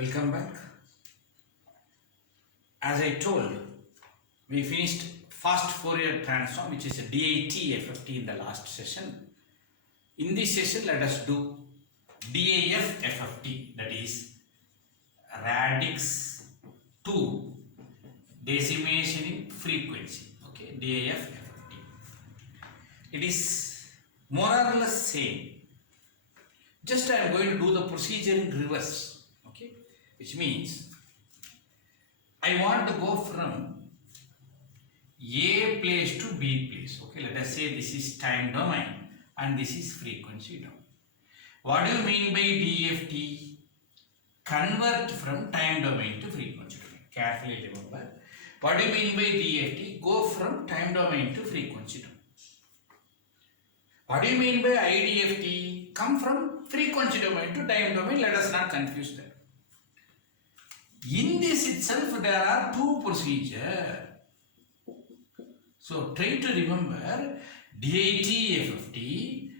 Welcome back. As I told, we finished fast Fourier transform, which is a DIT FFT in the last session. In this session, let us do DAF FFT, that is radix 2 decimation in frequency. Okay, DAF FFT. It is more or less same. Just I am going to do the procedure in reverse. Okay, which means I want to go from A place to B place. Okay, let us say this is time domain and this is frequency domain. What do you mean by DFT? Convert from time domain to frequency domain. Carefully remember. What do you mean by DFT? Go from time domain to frequency domain. What do you mean by IDFT? Come from frequency domain to time domain. Let us not confuse them. In this itself, there are two procedures. So try to remember DIT FFT,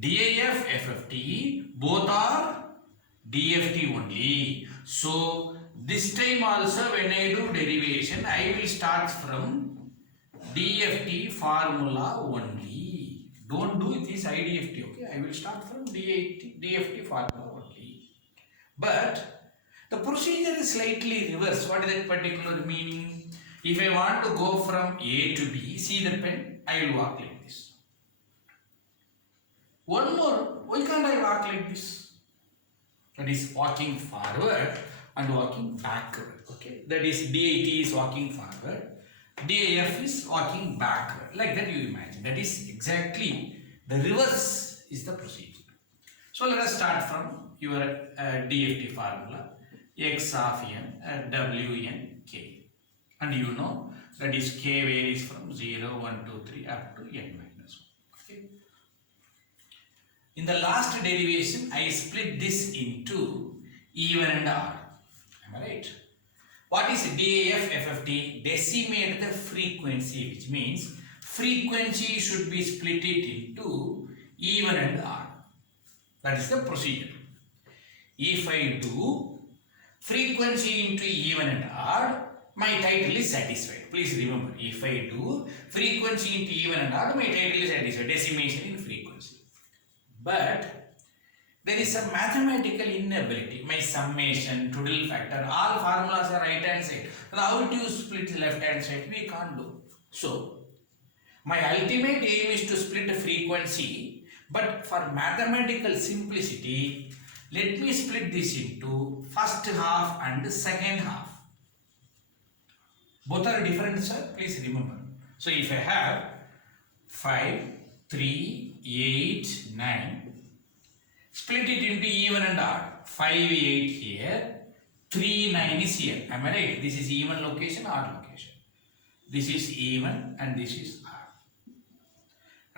DAF FFT, both are DFT only. So this time also when I do derivation, I will start from DFT formula only. Don't do this IDFT, okay? I will start from DFT formula only. But the procedure is slightly reverse. What is that particular meaning? If I want to go from A to B, see the pen, I will walk like this. One more, why can't I walk like this? That is walking forward and walking backward. Okay, that is DIT is walking forward, DAF is walking backward. Like that you imagine. That is exactly the reverse is the procedure. So let us start from your DFT formula. X of n, W n, k. And you know that is k varies from 0, 1, 2, 3 up to n minus 1. Okay. In the last derivation, I split this into even and odd. Am I right? What is DAF FFT? Decimate the frequency, which means frequency should be split it into even and odd. That is the procedure. If I do frequency into even and odd, my title is satisfied. Please remember, if I do frequency into even and odd, my title is satisfied. Decimation in frequency. But there is a mathematical inability. My summation, total factor, all formulas are right hand side. Now how do you split the left hand side? We can't do. So my ultimate aim is to split the frequency, but for mathematical simplicity, let me split this into first half and second half. Both are different, sir. Please remember. So if I have 5, 3, 8, 9, split it into even and odd. 5, 8 here, 3, 9 is here. Am I right? This is even location, odd location. This is even and this is odd.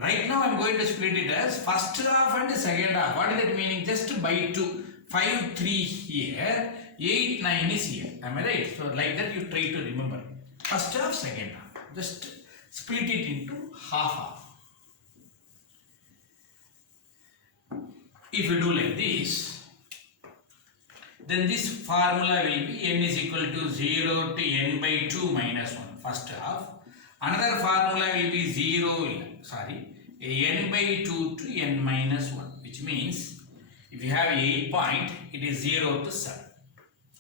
Right now I am going to split it as first half and second half. What is that meaning? Just by 2. 5, 3 here, 8, 9 is here. Am I right? So like that you try to remember. First half, second half. Just split it into half. If you do like this, then this formula will be n is equal to 0 to n by 2 minus 1. First half. Another formula will be n by 2 to n minus 1, which means if you have 8 point, it is 0 to 7.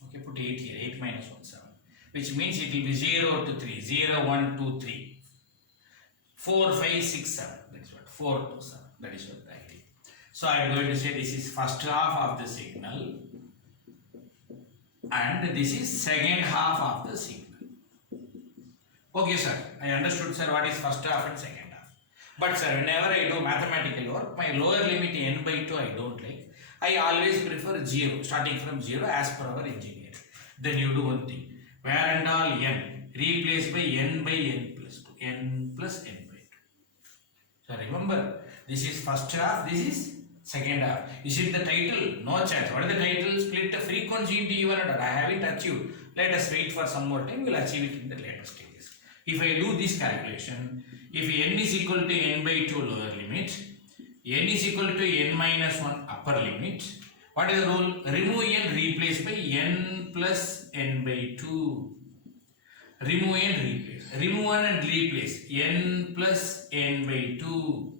Okay, put 8 here, 8 minus 1, 7. Which means it will be 0 to 3, 0, 1, 2, 3. 4, 5, 6, 7. That is what, 4 to 7. That is what the idea. So I am going to say this is first half of the signal and this is second half of the signal. Okay, sir. I understood, sir, what is first half and second half. But, sir, whenever I do mathematical work, my lower limit n by 2 I don't like. I always prefer 0, starting from 0 as per our engineer. Then you do one thing. Where and all n, replace by n plus 2. N plus n by 2. So, remember, this is first half, this is second half. Is it the title? No chance. What is the title? Split the frequency into even and odd. I haven't achieved. Let us wait for some more time. We will achieve it in the later stages. If I do this calculation, if n is equal to n by 2 lower limit, n is equal to n minus 1 upper limit, What is the rule? Remove n, replace by n plus n by 2. Remove and replace. Remove one and replace. N plus n by 2.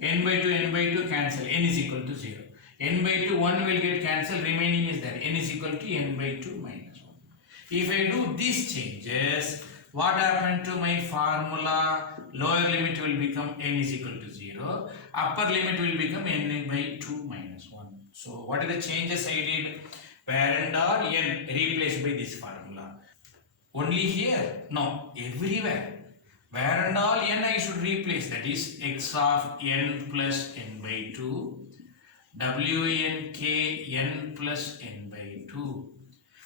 N by 2, n by 2 cancel. N is equal to 0. N by 2, 1 will get cancelled. Remaining is there. N is equal to n by 2 minus 1. If I do these changes, what happened to my formula? Lower limit will become n is equal to 0. Upper limit will become n by 2 minus 1. So what are the changes I did? Where and or n replaced by this formula. Only here? No, everywhere. Where and all n I should replace, that is x of n plus n by 2, wn k n plus n by 2.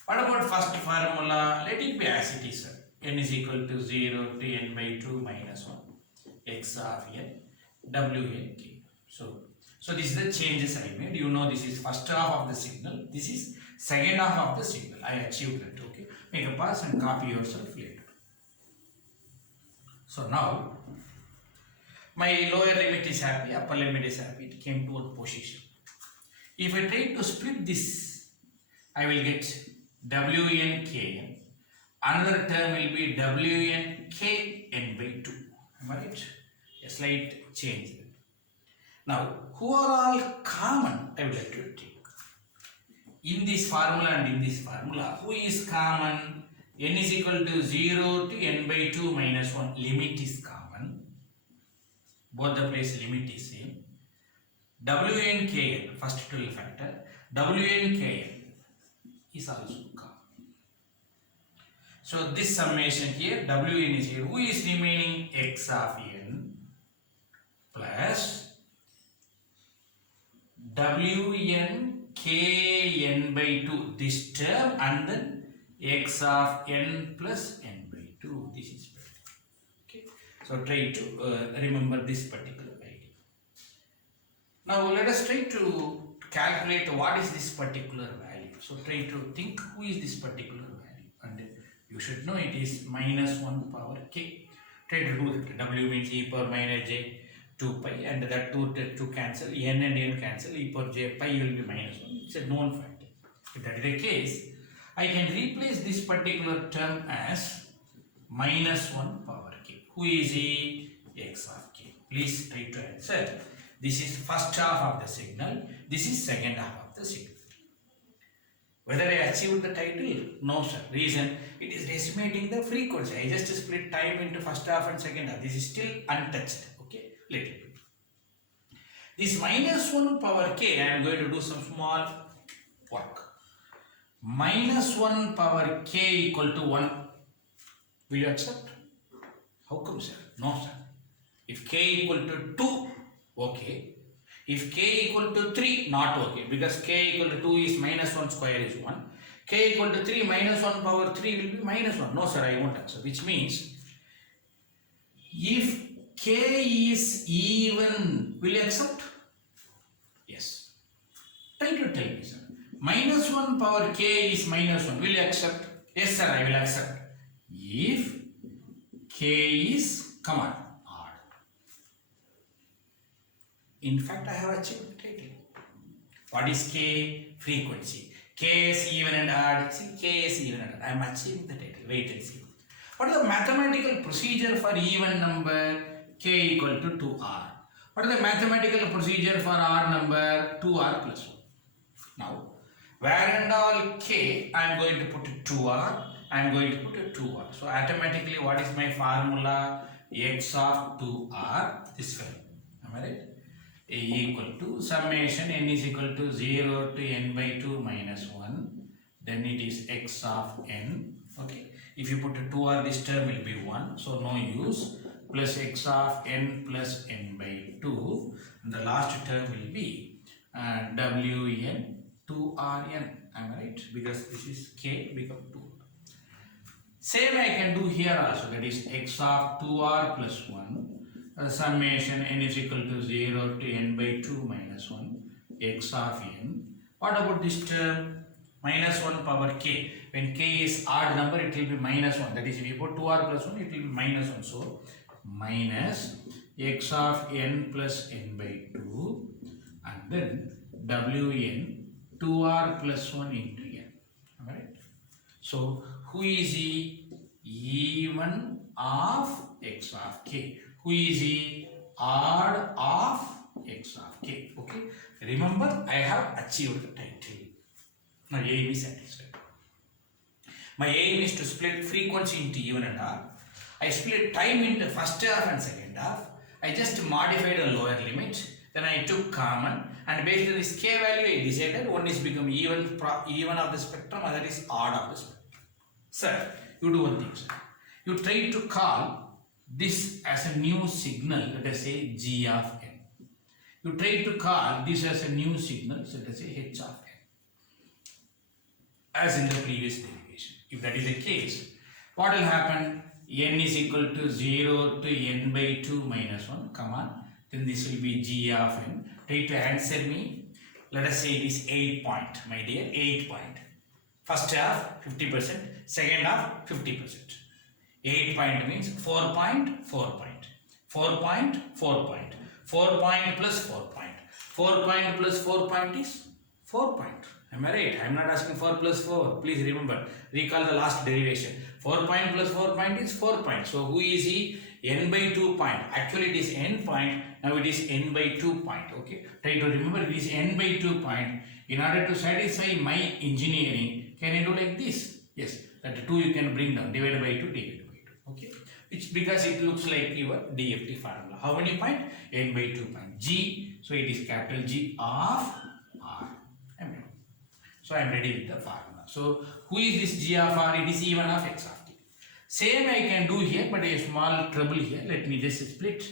What about first formula? Let it be as it is. N is equal to 0 to n by 2 minus 1. X of n, wn k. So this is the changes I made. You know this is first half of the signal. This is second half of the signal. I achieved that. Okay. Make a pass and copy yourself later. So now my lower limit is happy, upper limit is happy. It came to one position. If I try to split this, I will get wn kn. Another term will be wn kn by 2. Am I right? A slight change. Now, who are all common? I would like to take. In this formula and in this formula, who is common? N is equal to 0 to n by 2 minus 1. Limit is common. Both the place limit is same. wn kn, first 12 factor. wn kn is also common. So this summation here, wn is here. Who is remaining? X of n plus wn kn by 2, this term, and then x of n plus n by 2. This is better. Okay. So try to remember this particular idea. Now let us try to calculate what is this particular value. So try to think who is this particular value, and you should know it is minus 1 power k. Try to do that. W means e power minus j 2 pi, and that 2 cancel, n and n cancel, e power j pi will be minus 1. It's a known factor. If that is the case, I can replace this particular term as minus 1 power k. Who is he? X of k. Please try to answer. This is first half of the signal. This is second half of the signal. Whether I achieved the title? No, sir. Reason, it is estimating the frequency. I just split time into first half and second half. This is still untouched. Okay, little bit. This minus 1 power k, I am going to do some small work. Minus 1 power k equal to 1. Will you accept? How come, sir? No, sir. If k equal to 2, okay. If k equal to 3, not okay. Because k equal to 2 is minus 1 square is 1. K equal to 3 minus 1 power 3 will be minus 1. No, sir, I won't answer. Which means, if k is even, will you accept? Yes. Try to tell me, sir. Minus 1 power k is minus 1. Will you accept? Yes, sir, I will accept. If k is, come on, odd. In fact, I have achieved the title. What is k? Frequency. K is even and odd. See, k is even and odd. I am achieving the title. Wait and see. What is the mathematical procedure for even number? K equal to 2r. What is the mathematical procedure for odd number? 2r plus 1. Now, where and all k, I am going to put 2r. I am going to put a 2r. So automatically, what is my formula? X of 2r. This one. Am I right? A equal to summation n is equal to 0 to n by 2 minus 1. Then it is x of n. Okay. If you put a 2r, this term will be 1. So no use. Plus x of n plus n by 2. And the last term will be wn 2rn. Am I right? Because this is k become 2. Same I can do here also. That is x of 2r plus 1. Summation n is equal to 0 to n by 2 minus 1. X of n. What about this term? Minus 1 power k. When k is odd number, it will be minus 1. That is, if you put 2r plus 1, it will be minus 1. So, minus x of n plus n by 2. And then wn 2r plus 1 into n. Alright. So who is the even of x of k? Who is the odd of x of k? Okay. Remember, I have achieved the title. Now aim is satisfied. My aim is to split frequency into even and odd. I split time into first half and second half. I just modified a lower limit. Then I took common, and based on this k value I decided one is become even of the spectrum, other is odd of the spectrum. Sir, you do one thing, sir. You try to call this as a new signal, let us say g of n. You try to call this as a new signal, so let us say h of n, as in the previous derivation. If that is the case, what will happen? N is equal to 0 to n by 2 minus 1, come on. Then this will be g of n. Try to answer me. Let us say it is 8 point, my dear, 8 point. First half 50%, second half 50%. 8 point means 4 point, 4 point. 4 point, 4 point. 4 point plus 4 point. 4 point plus 4 point is 4 point. Am I right? I am not asking 4 plus 4. Please remember, recall the last derivation. 4 point plus 4 point is 4 point. So who is he? N by 2 point. Actually it is n point. Now it is n by 2 point. Okay. Try to remember it is n by 2 point. In order to satisfy my engineering, can I do like this? Yes. That 2 you can bring down. Divided by 2, divided by 2. Okay. Which because it looks like your DFT formula. How many point? N by 2 point. G. So it is capital G of R. So I am ready with the formula. So who is this g of r? It is even of x of t. Same I can do here, but a small trouble here. Let me just split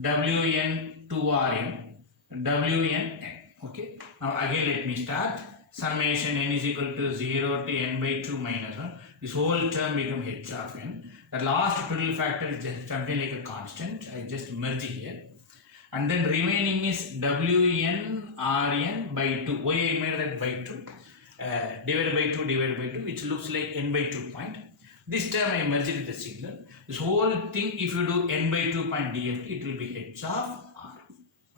wn to rn, wn n. Okay. Now again let me start. Summation n is equal to 0 to n by 2 minus 1. This whole term becomes h of n. The last total factor is just something like a constant. I just merge here. And then remaining is wn rn by 2. Why I made that by 2? Divided by 2, which looks like n by 2 point. This term I merged with the signal. This whole thing, if you do n by 2 point DFT, it will be h of r.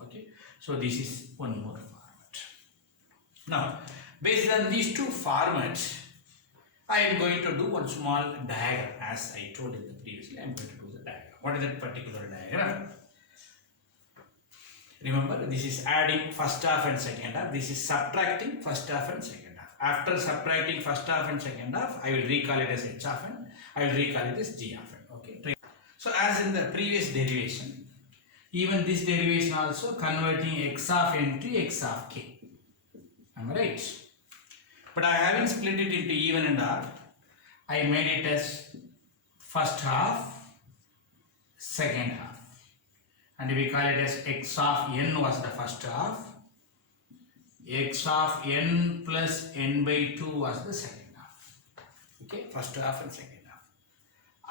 Okay. So this is one more format. Now, based on these two formats, I am going to do one small diagram. As I told in the previously, I am going to do the diagram. What is that particular diagram? Remember, this is adding first half and second half. This is subtracting first half and second half. After subtracting first half and second half, I will recall it as h of n. I will recall it as g of n. Okay. So as in the previous derivation, even this derivation also converting x of n to x of k. Am I right? But I haven't split it into even and odd. I made it as first half, second half. And we call it as x of n was the first half, x of n plus n by 2 was the second half. Okay, first half and second half.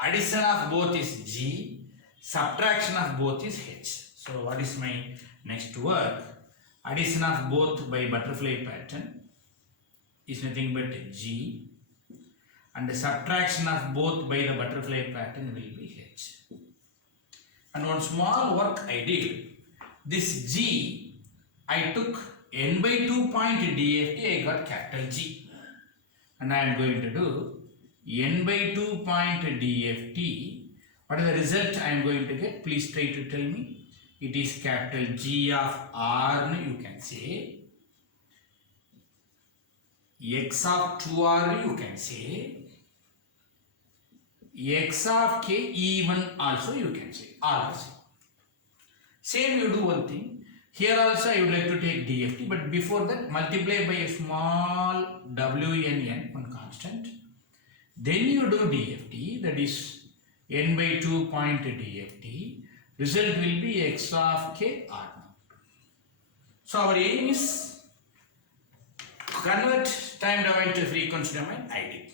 Addition of both is g, subtraction of both is h. So what is my next work? Addition of both by butterfly pattern is nothing but g, and the subtraction of both by the butterfly pattern will be h. And one small work I did, this g, I took n by 2 point DFT, I got capital G. And I am going to do n by 2 point DFT. What is the result I am going to get? Please try to tell me. It is capital G of R, you can say. X of 2R, you can say. X of k even also you can say. All the same you do one thing. Here also I would like to take DFT, but before that multiply by a small WNN, one constant. Then you do DFT, that is n by 2 point DFT. Result will be x of k r. So our aim is convert time domain to frequency domain. I did.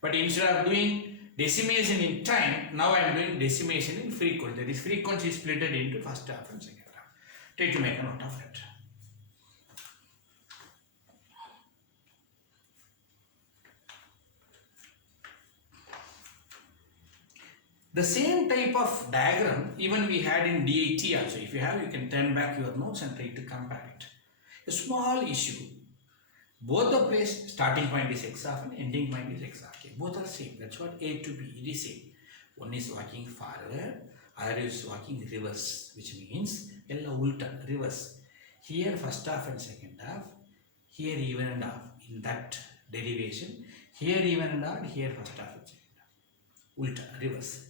But instead of doing decimation in time, now I am doing decimation in frequency. That is frequency is split into first half and second half. Try to make a note of it. The same type of diagram even we had in DIT also. If you have, you can turn back your notes and try to compare it. A small issue. both the place starting point is x of n, ending point is x of k. Both are same. That's what A to B, it is same. One is walking forward, other is walking reverse, which means ella ulta, reverse. Here first half and second half, here even and odd in that derivation. Here even and odd, here first half and second half. Ulta, reverse.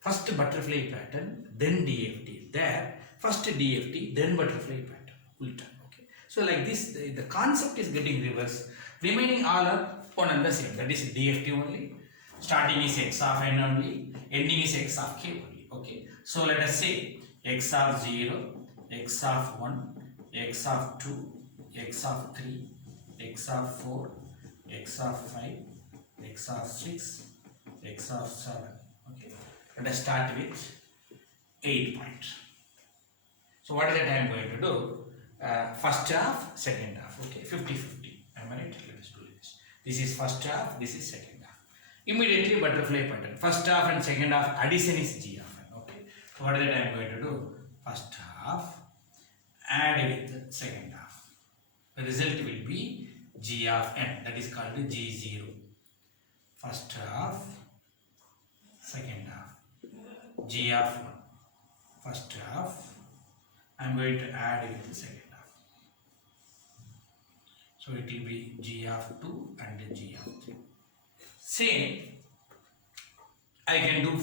First butterfly pattern, then DFT. There, first DFT, then butterfly pattern. Ulta. Okay. So like this, the concept is getting reversed. Remaining all are one and the same. That is DFT only. Starting is x of n only. Ending is x of k only. Okay. So let us say x of 0, x of 1, x of 2, x of 3, x of 4, x of 5, x of 6, x of 7. Okay. Let us start with 8 points. So what is that I am going to do? First half, second half. Okay, 50-50. Am I right? Let us do this. This is first half, this is second half. Immediately butterfly pattern. First half and second half addition is g of n. Okay. So what is that I am going to do? First half add with second half. The result will be g of n. That is called g0. First half, second half. G of 1. First half, I am going to add with the second half. So it will be G of 2 and G of 3. Same I can do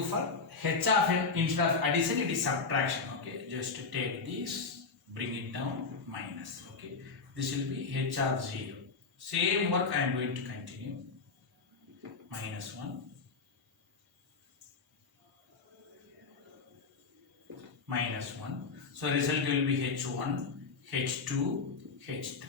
for H of n. Instead of addition, it is subtraction. Okay, just take this, bring it down, minus. Okay, this will be H of 0. Same work I am going to continue. Minus 1, minus 1. So result will be H1, H2, H3.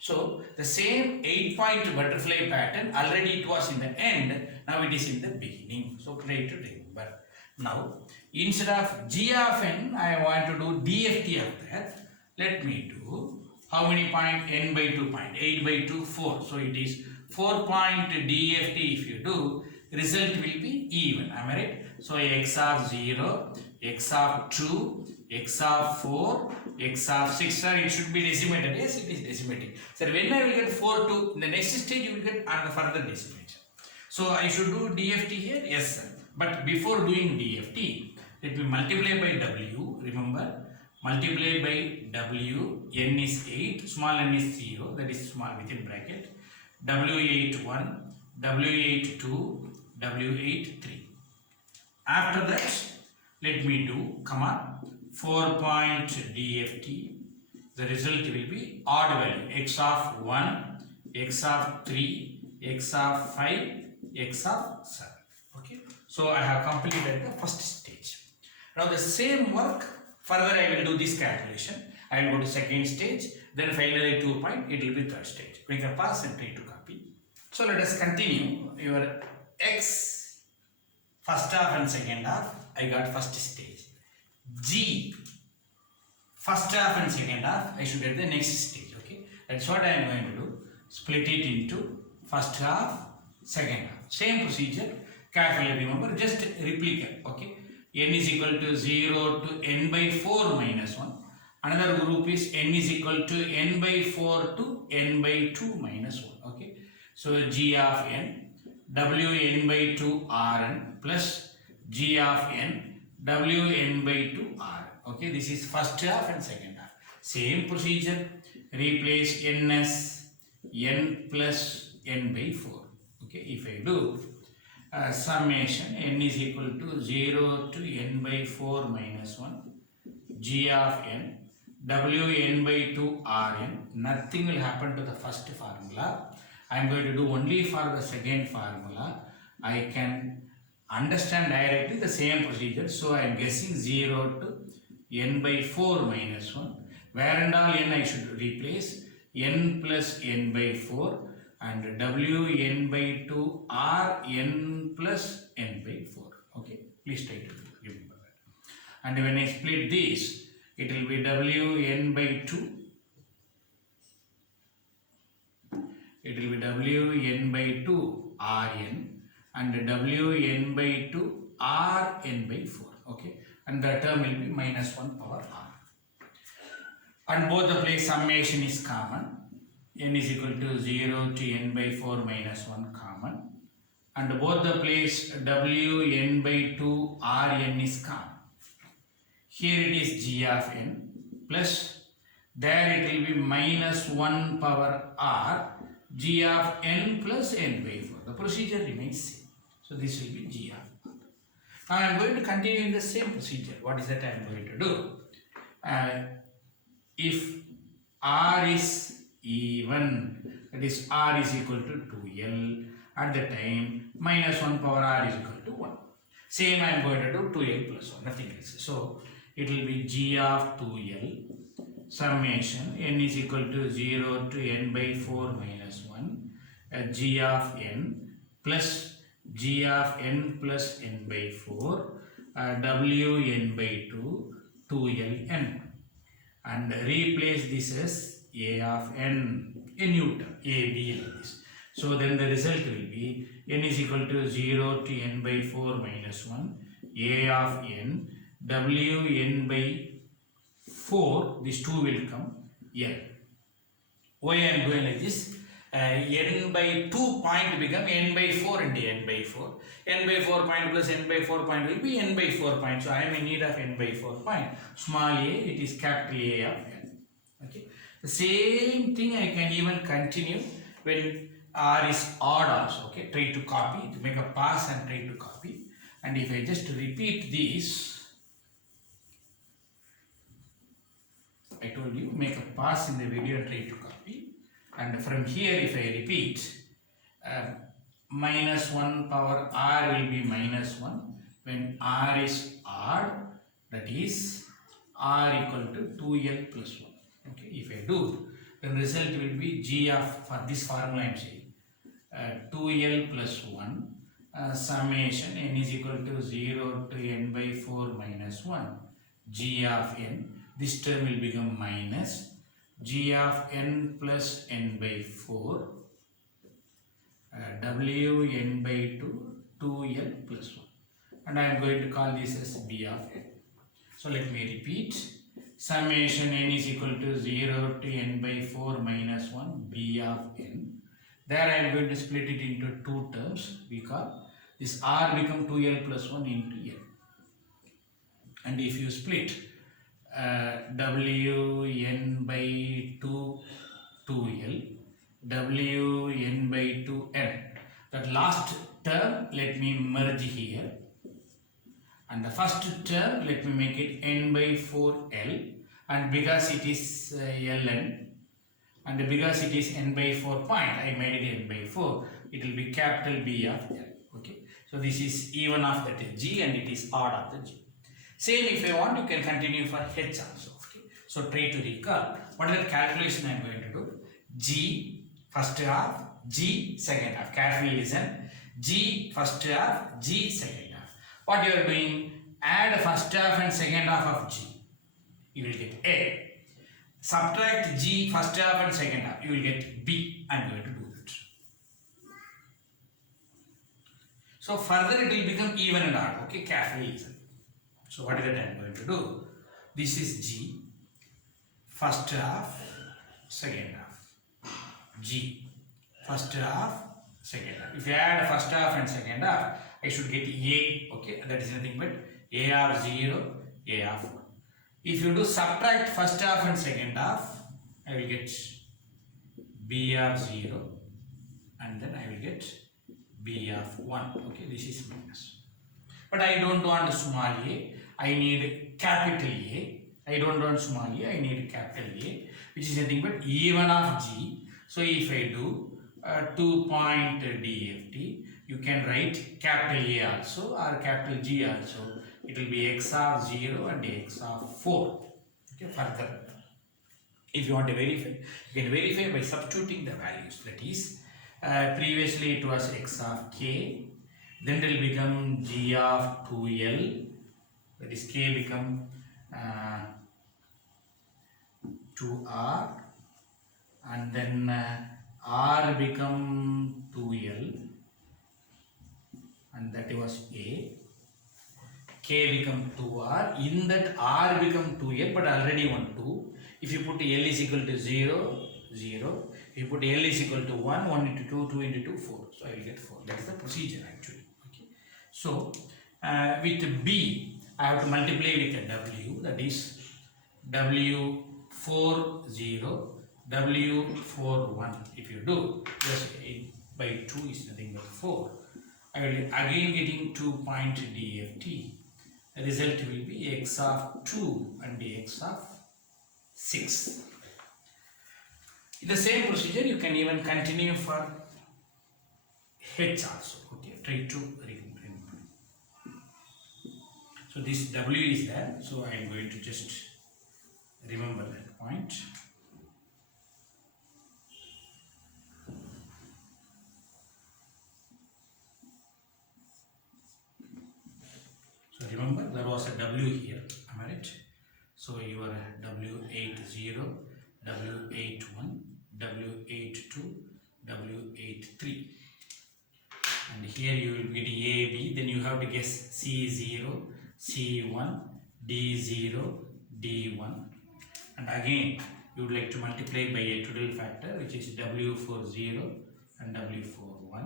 So the same 8-point butterfly pattern, already it was in the end, now it is in the beginning. So try to remember. Now instead of G of n, I want to do DFT of that. Let me do how many point? N by 2 point. 8 by 2, 4. So it is 4-point DFT. If you do, result will be even. Am I right? So x of 0, x of 2, x of 4, x of 6. Sir, it should be decimated. Yes, it is decimating. Sir, when I will get 4 to, in the next stage you will get further decimation. So I should do DFT here? Yes, sir. But before doing DFT, let me multiply by W. Remember, multiply by W, n is 8, small n is 0, that is small within bracket, W8 1, W8 2, W8 3. After that, let me do, 4-point DFT. The result will be odd value, x of 1, x of 3, x of 5, x of 7. Okay. So I have completed the first stage. Now the same work, further I will do this calculation. I will go to second stage, then finally 2-point, it will be third stage. Bring a pass and try to copy. So let us continue. Your x, first half and second half, I got first stage. G, first half and second half, I should get the next stage. Okay, that's what I am going to do. Split it into first half, second half. Same procedure. Carefully remember, just replicate. Okay, n is equal to 0 to n by 4 minus 1. Another group is n is equal to n by 4 to n by 2 minus 1. Okay, so g of n, wn by 2 rn plus g of n, wn by 2 rn. Okay, this is first half and second half. Same procedure. Replace n as n plus n by 4. Okay, if I do summation, n is equal to 0 to n by 4 minus 1, g of n, wn by 2 rn. Nothing will happen to the first formula. I am going to do only for the second formula. I can understand directly the same procedure. So I am guessing 0 to n by 4 minus 1. Where and all n I should replace n plus n by 4 and wn by 2 rn plus n by 4. Okay, please try to remember that. And when I split this, it will be wn by 2. It will be wn by 2 rn and wn by 2 Rn by 4. Okay, and the term will be minus 1 power R. And both the place summation is common. N is equal to 0 to n by 4 minus 1 common. And both the place Wn by 2 Rn is common. Here it is g of n plus, there it will be minus 1 power R, g of n plus n by 4. The procedure remains same. So this will be g of r. Now I am going to continue in the same procedure. What is that I am going to do? If r is even, that is r is equal to 2l, at the time minus 1 power r is equal to 1. Same I am going to do 2l plus 1, nothing else. So it will be g of 2l summation n is equal to 0 to n by 4 minus 1 g of n plus g of n plus n by 4 wn by 2 2ln, and replace this as a of n, a new term, a b like this. So then the result will be n is equal to 0 to n by 4 minus 1 a of n wn by 4, this 2 will come n. Why I am doing like this? N by 2 point become n by 4 into n by 4. N by 4 point plus n by 4 point will be n by 4 point. So I am in need of n by 4 point. Small a, it is capital A of n. Okay. The same thing I can even continue when r is odd also. Okay. Try to copy, to make a pass and try to copy. And if I just repeat this, I told you, make a pass in the video and try to copy. And from here, if I repeat, minus 1 power r will be minus 1 when r is odd, that is r equal to 2l plus 1. Okay, if I do, the result will be g of, for this formula I am saying, 2l plus 1 summation n is equal to 0 to n by 4 minus 1 g of n. This term will become minus g of n plus n by 4 wn by 2 2l plus 1, and I am going to call this as b of n. So let me repeat, summation n is equal to 0 to n by 4 minus 1 b of n. There I am going to split it into two terms. We call this r become 2l plus 1 into n, and if you split wn by 2 2l wn by 2n, that last term let me merge here, and the first term let me make it n by 4l, and because it is ln and because it is n by 4 point, I made it n by 4, it will be capital B of n. Okay, so this is even of that is g and it is odd of the g. Same if you want, you can continue for h also. Okay, so try to recall what is the calculation I am going to do. G first half, g second half. Carefully listen. G first half, g second half. What you are doing? Add first half and second half of g. You will get a. Subtract g first half and second half. You will get b. I am going to do that. So further it will become even and odd. Okay, carefully listen. So what is that I am going to do? This is g, first half, second half. G, first half, second half. If you add first half and second half, I should get a. Okay, that is nothing but a of 0, a of 1. If you do subtract first half and second half, I will get b of 0, and then I will get b of 1. Okay, this is minus. But I don't want small a, I need capital A. I don't want small a, I need capital A, which is nothing but even of g. So if I do 2-point DFT, you can write capital A also or capital G also. It will be x of 0 and x of 4. Okay, further, if you want to verify, you can verify by substituting the values. That is, previously it was x of k. Then it will become g of 2l, that is k become 2r, and then r become 2l, and that was a. K become 2R. In that R become 2L, but already 1, 2. If you put L is equal to 0, 0. If you put L is equal to 1, 1 into 2, 2 into 2, 4. So I will get 4. That is the procedure actually. Okay. So with B, I have to multiply with a W, that is W40, W41. If you do, just 8 by 2 is nothing but 4. I will again getting 2 point DFT. The result will be x of 2 and x of 6. In the same procedure, you can even continue for H also. Okay, try to remember. So this W is there, so I am going to just remember that point. So remember there was a W here, am I right? So your W80, W81, W82, W83. And here you will get A, B, then you have to guess C0, C1, D0, D1. And again, you would like to multiply by a total factor, which is W40 and W41.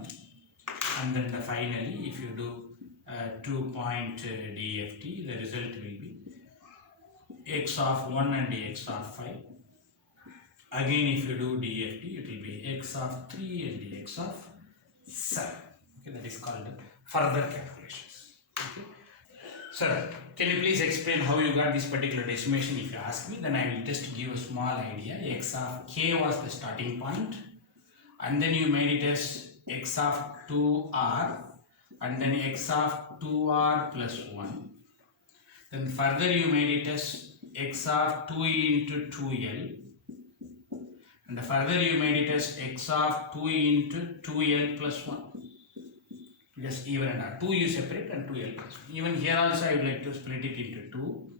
And then finally, if you do 2 point DFT, the result will be x of 1 and x of 5. Again, if you do DFT, it will be x of 3 and x of 7. Okay, that is called further calculations. Okay. Sir, can you please explain how you got this particular decimation? If you ask me, then I will just give a small idea. X of k was the starting point, and then you made it as x of 2r, and then x of 2r plus 1. Then further you made it as x of 2 into 2l, and further you made it as x of 2 into 2l plus 1. Just even and odd. 2 you separate and 2l plus 1. Even here also I would like to split it into 2.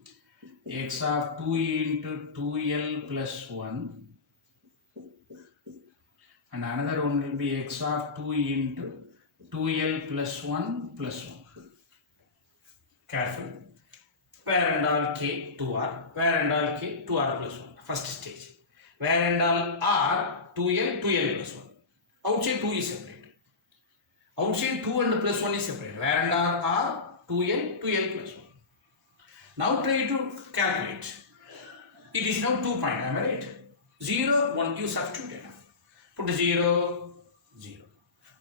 X of 2 into 2l plus 1. And another one will be x of 2 into 2l plus 1 plus 1. Careful. Where and all k 2r. Where and all k 2r plus 1. First stage. Where and all r 2l plus 1. Outside 2 is separate. Outside 2 and plus 1 is separate. Where and all r 2l plus 1. Now try to calculate. It is now 2 point. Am I right? 0, 1 you substitute enough. Put 0, 0.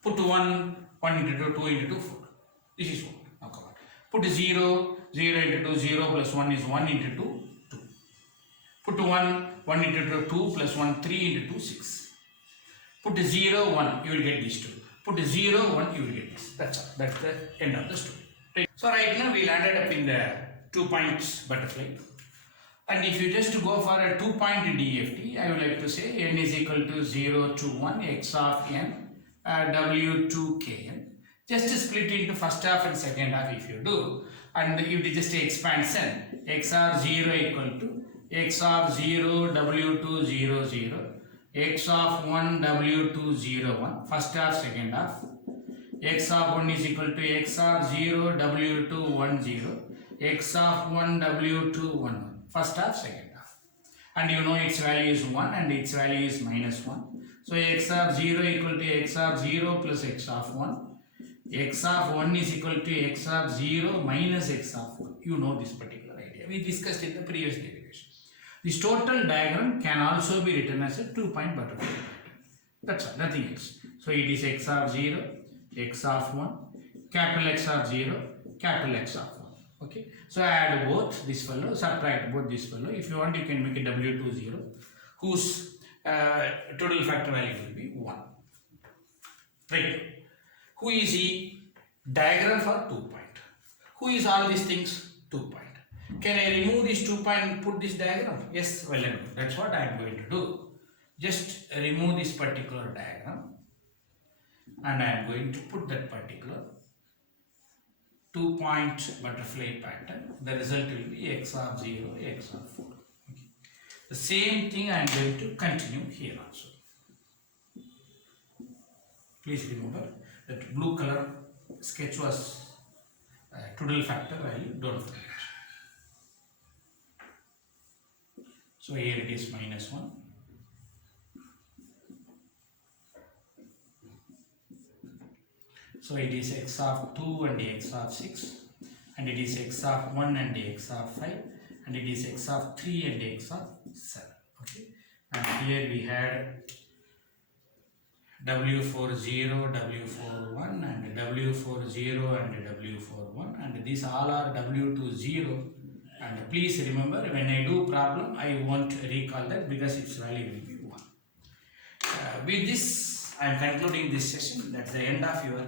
Put 1, 1 into 2, 2 into 2, 4. This is 1. Now come on. Put 0, 0 into 2, 0 plus 1 is 1 into 2, 2. Put 1, 1 into 2, 2 plus 1, 3 into 2, 6. Put 0, 1, you will get these two. Put 0, 1, you will get this. That's all. That's the end of the story. Right. So right now we landed up in the 2 points butterfly. And if you just go for a 2 point DFT, I would like to say n is equal to 0 to 1 x of n w2 kn. Just split into first half and second half if you do. And you just expansion x of 0 equal to x of 0 w2 0 0. X of 1 w2 0 1, first half, second half. X of 1 is equal to x of 0 w2 1 0. X of 1 w2 1 1, first half, second half. And you know its value is 1 and its value is minus 1. So x of 0 equal to x of 0 plus x of 1. X of 1 is equal to x of 0 minus x of 1. You know this particular idea. We discussed in the previous derivation. This total diagram can also be written as a 2 point butterfly pattern. That's all, nothing else. So it is x of 0, x of 1, capital X of 0, capital X of 1. Okay. So add both this fellow, subtract both this fellow. If you want, you can make a W2 0, whose total factor value will be 1. Right. Who is the diagram for 2 point? Who is all these things? 2 point. Can I remove this 2 point and put this diagram? Yes, well and good. That's what I am going to do. Just remove this particular diagram and I am going to put that particular 2 point butterfly pattern. The result will be x of 0, x of 4. Okay. The same thing I am going to continue here also. Please remember that blue color sketch was total factor value, don't forget. So here it is minus 1. So it is x of 2 and x of 6, and it is x of 1 and x of 5, and it is x of 3 and x of 7. Okay, and here we had W40, W41, and W40 and W41, and these all are W20. And please remember, when I do problem, I won't recall that because its value will be 1. With this, I am concluding this session. That's the end of your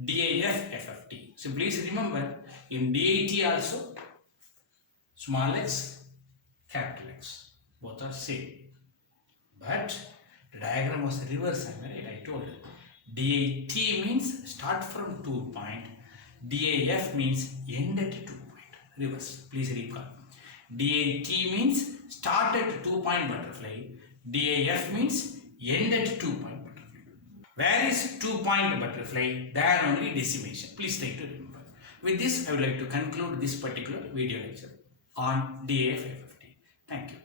DAF FFT. So please remember, in DAT also, small x, capital X, both are same. But the diagram was reverse, I told you. DAT means start from 2 point. DAF means end at 2 point. Reverse, please recall. DAT means start at 2 point butterfly. DAF means end at 2 point butterfly. Where is 2 point butterfly? There only decimation. Please try to remember. With this, I would like to conclude this particular video lecture on DAF FFT. Thank you.